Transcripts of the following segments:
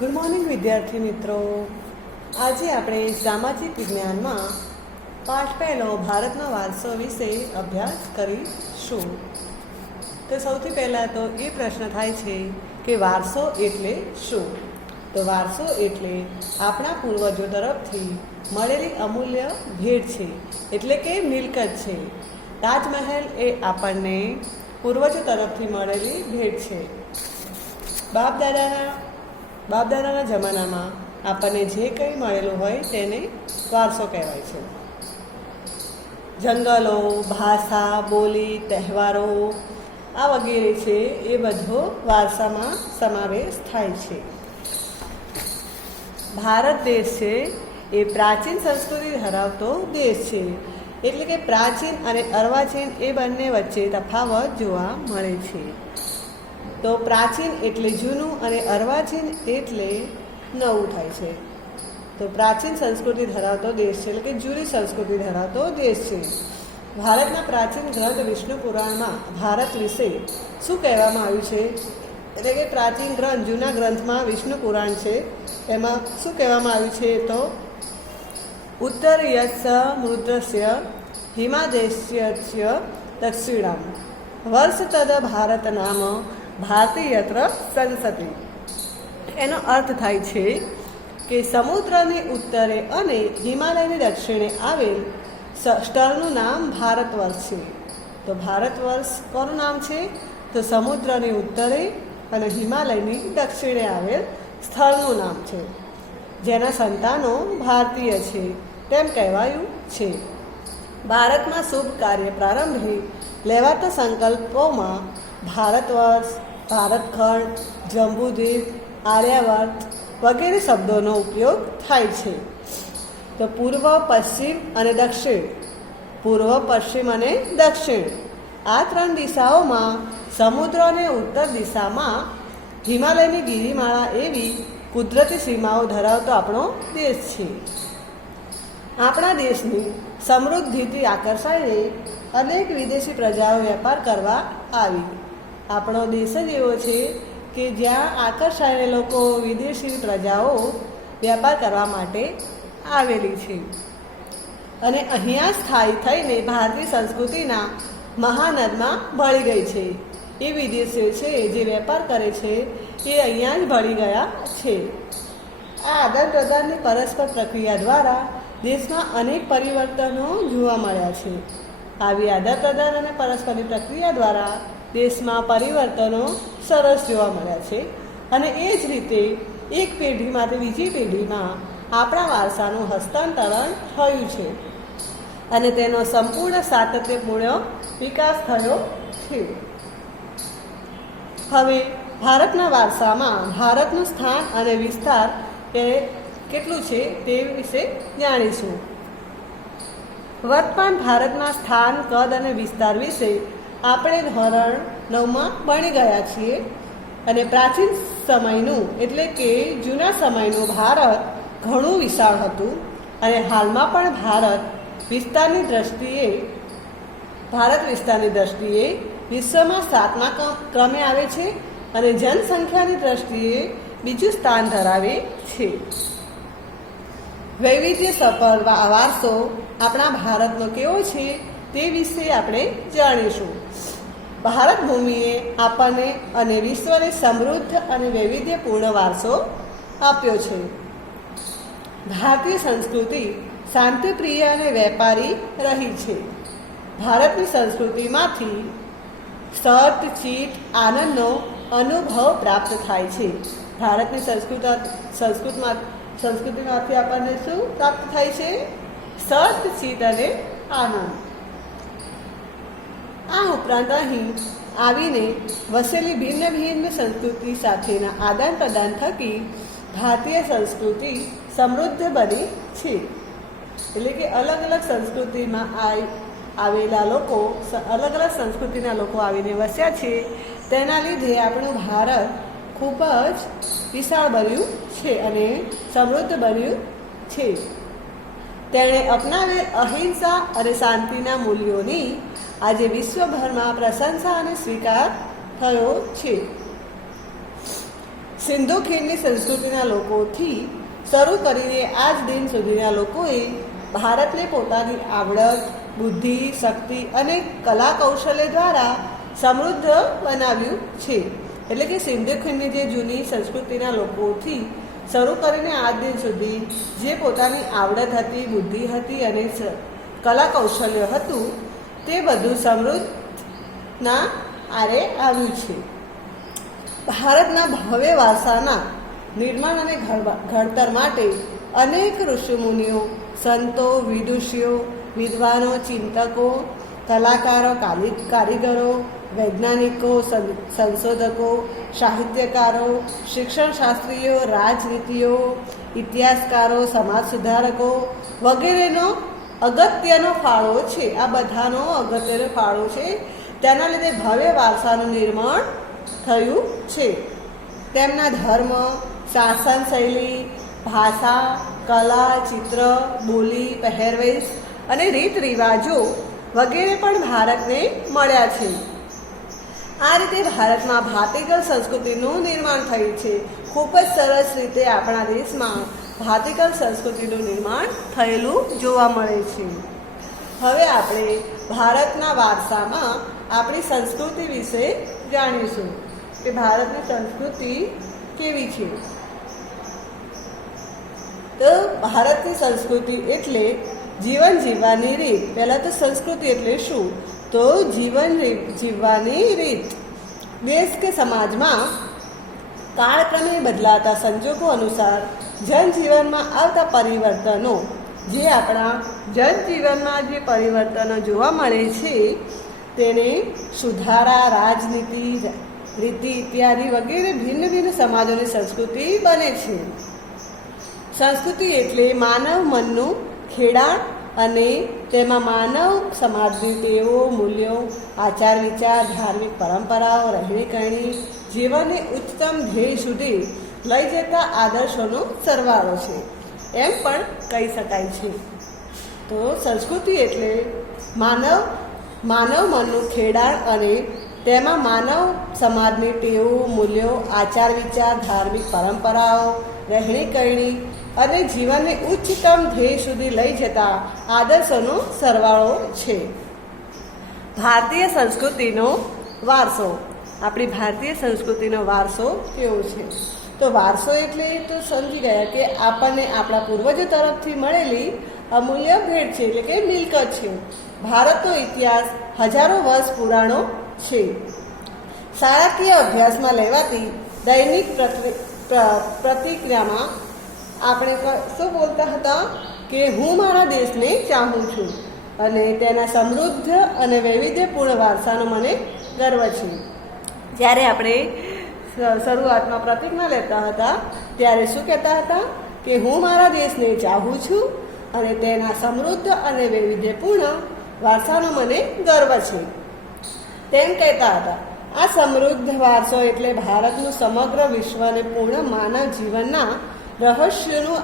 Good morning વિદ્યાર્થી મિત્રો. આજે આપણે સામાજિક વિજ્ઞાનમાં પાઠ પહેલો ભારતનો વારસો વિશે અભ્યાસ કરીશું. તો સૌથી પહેલાં તો એ પ્રશ્ન થાય છે કે વારસો એટલે શું? તો વારસો એટલે આપણા પૂર્વજો તરફથી મળેલી અમૂલ્ય ભેટ છે, એટલે કે મિલકત છે. તાજમહેલ એ આપણને પૂર્વજો તરફથી મળેલી ભેટ છે. બાપદાદાના જમાનામાં આપણને જે કંઈ મળેલું હોય તેને વારસો કહેવાય છે. જંગલો, ભાષા, બોલી, તહેવારો આ વગેરે છે એ બધો વારસામાં સમાવેશ થાય છે. ભારત દેશ છે એ પ્રાચીન સંસ્કૃતિ ધરાવતો દેશ છે, એટલે કે પ્રાચીન અને અર્વાચીન એ બંને વચ્ચે તફાવત જોવા મળે છે. તો પ્રાચીન એટલે જૂનું અને અર્વાચીન એટલે નવું થાય છે. તો પ્રાચીન સંસ્કૃતિ ધરાવતો દેશ છે, એટલે કે જૂની સંસ્કૃતિ ધરાવતો દેશ છે. ભારતના પ્રાચીન ગ્રંથ વિષ્ણુ પુરાણમાં ભારત વિશે શું કહેવામાં આવ્યું છે? એટલે કે પ્રાચીન ગ્રંથ જૂના ગ્રંથમાં વિષ્ણુ પુરાણ છે, એમાં શું કહેવામાં આવ્યું છે? તો ઉત્તર યસ્ મૃદ્રસ્ય હિમાદેશ્ય દક્ષિણામ વર્ષ તદ ભારત નામ ભારતીયત્ર સંસતિ. એનો અર્થ થાય છે કે સમુદ્રની ઉત્તરે અને હિમાલયની દક્ષિણે આવેલ સ્થળનું નામ ભારત વર્ષ છે. તો ભારત વર્ષ કોનું નામ છે? તો સમુદ્રની ઉત્તરે અને હિમાલયની દક્ષિણે આવેલ સ્થળનું નામ છે, જેના સંતાનો ભારતીય છે તેમ કહેવાયું છે. ભારતમાં શુભ કાર્ય પ્રારંભે લેવાતા સંકલ્પોમાં ભારત વર્ષ, ભારતખંડ, જંબુદ્વીપ, આર્યાવર્ત વગેરે શબ્દોનો ઉપયોગ થાય છે. તો પૂર્વ, પશ્ચિમ અને દક્ષિણ, પૂર્વ, પશ્ચિમ અને દક્ષિણ આ ત્રણ દિશાઓમાં સમુદ્ર અને ઉત્તર દિશામાં હિમાલયની ગિરિમાળા એવી કુદરતી સીમાઓ ધરાવતો આપણો દેશ છે. આપણા દેશની સમૃદ્ધિથી આકર્ષાઈને અનેક વિદેશી પ્રજાઓ વેપાર કરવા આવી. આપણો દેશ જ એવો છે કે જ્યાં આકર્ષાઈને લોકો વિદેશી પ્રજાઓ વેપાર કરવા માટે આવેલી છે અને અહીંયા સ્થાયી થઈને ભારતીય સંસ્કૃતિના મહાનદમાં ભળી ગઈ છે. એ વિદેશીઓ છે જે વેપાર કરે છે એ અહીંયા જ ભળી ગયા છે. આ આદાન પ્રદાનની પરસ્પર પ્રક્રિયા દ્વારા દેશમાં અનેક પરિવર્તનો જોવા મળ્યા છે. આવી આદાન પ્રદાન અને પરસ્પરની પ્રક્રિયા દ્વારા દેશમાં પરિવર્તનો સરસ જોવા મળ્યા છે અને એ જ રીતે એક પેઢીમાંથી બીજી પેઢીમાં આપણા વારસાનું હસ્તાંતરણ થયું છે અને તેનો સંપૂર્ણ સાતત્યપૂર્ણ વિકાસ થયો છે. હવે ભારતના વારસામાં ભારતનું સ્થાન અને વિસ્તાર એ કેટલું છે તે વિશે જાણીશું. વર્તમાન ભારતના સ્થાન, કદ અને વિસ્તાર વિશે આપણે ધોરણ 9માં ભણી ગયા છીએ અને પ્રાચીન સમયનું એટલે કે જૂના સમયનું ભારત ઘણું વિશાળ હતું અને હાલમાં પણ ભારત વિસ્તારની દ્રષ્ટિએ વિશ્વમાં 7મા ક્રમે આવે છે અને જનસંખ્યાની દ્રષ્ટિએ બીજું સ્થાન ધરાવે છે. વૈવિધ્ય સફળ વારસો આપણા ભારતનો કેવો છે તે વિશે આપણે જાણીશું. ભારત ભૂમિએ આપણને અને વિશ્વને સમૃદ્ધ અને વૈવિધ્યપૂર્ણ વારસો આપ્યો છે. ભારતીય સંસ્કૃતિ શાંતિપ્રિય અને વેપારી રહી છે. ભારતની સંસ્કૃતિમાંથી સત, ચિત્ત, આનંદનો અનુભવ પ્રાપ્ત થાય છે. ભારતની સંસ્કૃતિમાંથી આપણને શું પ્રાપ્ત થાય છે? સત, ચિત્ત અને આનંદ. આ ઉપરાંત અહીં આવીને વસેલી ભિન્ન ભિન્ન સંસ્કૃતિ સાથેના આદાન પ્રદાન થકી ભારતીય સંસ્કૃતિ સમૃદ્ધ બની છે. એટલે કે અલગ અલગ સંસ્કૃતિમાં આવેલા લોકો, અલગ અલગ સંસ્કૃતિના લોકો આવીને વસ્યા છે. તેના લીધે આપણું ભારત ખૂબ જ વિશાળ બન્યું છે અને સમૃદ્ધ બન્યું છે. તેણે અપનાવેલ અહિંસા અને શાંતિના મૂલ્યોની આજે વિશ્વભરમાં પ્રશંસા અને સ્વીકાર થયો છે. સિંધુ ખીણની સંસ્કૃતિના લોકોથી શરૂ કરીને આજ દિન સુધીના લોકોએ ભારતને પોતાની આવડત, બુદ્ધિ, શક્તિ અને કલા કૌશલ્ય દ્વારા સમૃદ્ધ બનાવ્યું છે. એટલે કે સિંધુ ખીણની જે જૂની સંસ્કૃતિના લોકોથી શરૂ કરીને આજ દિન સુધી જે પોતાની આવડત હતી, બુદ્ધિ હતી અને કલા કૌશલ્ય હતું તે બધું સમૃદ્ધના આરે આવ્યું છે. ભારતના ભવ્ય વારસાના નિર્માણ અને ઘડતર માટે અનેક ઋષિમુનિઓ, સંતો, વિદુષીઓ, વિદ્વાનો, ચિંતકો, કલાકારો, કારીગરો, વૈજ્ઞાનિકો, સંશોધકો, સાહિત્યકારો, શિક્ષણશાસ્ત્રીઓ, રાજનીતિઓ, ઇતિહાસકારો, સમાજ સુધારકો વગેરેનો અગત્યનો ફાળો છે. આ બધાનો અગત્યનો ફાળો છે. તેના લીધે ભવ્ય વારસાનું નિર્માણ થયું છે. તેમના ધર્મ, શાસન શૈલી, ભાષા, કલા, ચિત્ર, બોલી, પહેરવેશ અને રીત રિવાજો વગેરે પણ ભારતને મળ્યા છે. આ રીતે ભારતમાં ભાતીગળ સંસ્કૃતિનું નિર્માણ થયું છે. ખૂબ જ સરસ રીતે આપણા દેશમાં ભાતીગળ સંસ્કૃતિનું નિર્માણ થયેલું જોવા મળે છે. હવે આપણે ભારતના વારસામાં આપણી સંસ્કૃતિ વિશે જાણીશું કે ભારતની સંસ્કૃતિ કેવી છે. તો ભારતની સંસ્કૃતિ એટલે જીવન જીવવાની રીત. પહેલાં તો સંસ્કૃતિ એટલે શું? તો જીવન જીવવાની રીત. દેશ કે સમાજમાં કાળક્રમે બદલાતા સંજોગો અનુસાર જનજીવનમાં આવતા પરિવર્તનો, જે આપણા જનજીવનમાં જે પરિવર્તનો જોવા મળે છે તેને સુધારા, રાજનીતિ, રીતિ ઇત્યાદિ વગેરે ભિન્ન ભિન્ન સમાજોની સંસ્કૃતિ બને છે. સંસ્કૃતિ એટલે માનવ મનનું ખેડાણ અને તેમાં માનવ સમાજની ટેવો, મૂલ્યો, આચાર વિચાર, ધાર્મિક પરંપરાઓ, રહેણીકરણી, જીવનને ઉચ્ચતમ ધ્યેય સુધી લઈ જતા આદર્શોનો સરવાળો છે એમ પણ કહી શકાય છે. તો સંસ્કૃતિ એટલે માનવ મનનું ખેડાણ અને તેમાં માનવ સમાજની ટેવો, મૂલ્યો, આચાર વિચાર, ધાર્મિક પરંપરાઓ, રહેણીકરણી અને જીવનને ઉચ્ચતમ ધ્યેય સુધી લઈ જતા આદર્શોનો સરવાળો છે. ભારતીય સંસ્કૃતિનો વારસો. આપણી ભારતીય સંસ્કૃતિનો વારસો કેવો છે? તો વારસો એટલે તો સમજી ગયા કે આપણને આપણા પૂર્વજો તરફથી મળેલી અમૂલ્ય ભેટ છે, એટલે કે મિલકત છે. ભારતનો ઇતિહાસ હજારો વર્ષ પુરાણો છે. શાળાકીય અભ્યાસમાં લેવાતી દૈનિક પ્રતિક્રિયામાં આપણે શું બોલતા હતા કે હું મારા દેશને ચાહું છું અને તેના સમૃદ્ધ અને વૈવિધ્યપૂર્ણ વારસાનો મને ગર્વ છે. જ્યારે આપણે શરૂઆતમાં પ્રતિજ્ઞા લેતા હતા ત્યારે શું કહેતા હતા કે હું મારા દેશને ચાહું છું અને તેના સમૃદ્ધ અને વૈવિધ્યપૂર્ણ વારસાનો મને ગર્વ છે તેમ કહેતા હતા. આ સમૃદ્ધ વારસો એટલે ભારતનું સમગ્ર વિશ્વને પૂર્ણ માનવ જીવનના રહસ્યનું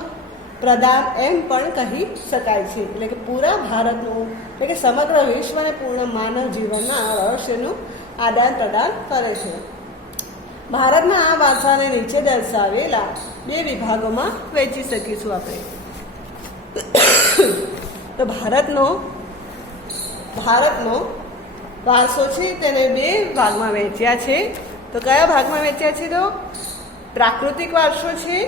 પ્રદાન એમ પણ કહી શકાય છે. એટલે કે પૂરા ભારતનું, એટલે કે સમગ્ર વિશ્વને પૂર્ણ માનવ જીવનના રહસ્યનું આદાન પ્રદાન કરે છે. ભારતના આ વારસાને નીચે દર્શાવેલા 2 વિભાગોમાં વહેંચી શકીશું આપણે. તો ભારતનો વારસો છે તેને 2 ભાગમાં વહેંચ્યા છે. તો કયા ભાગમાં વહેંચ્યા છે? તો પ્રાકૃતિક વારસો છે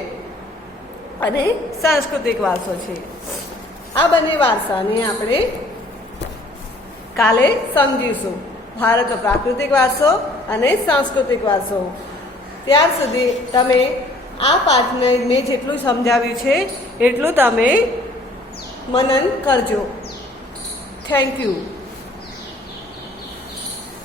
અને સાંસ્કૃતિક વારસો છે. આ બંને વારસાને આપણે કાલે સમજીશું. ભારતનો પ્રાકૃતિક વારસો અને સાંસ્કૃતિક વારસો. ત્યાર સુધી તમે આ પાઠને મેં જેટલું સમજાવ્યું છે એટલું તમે મનન કરજો. Thank you.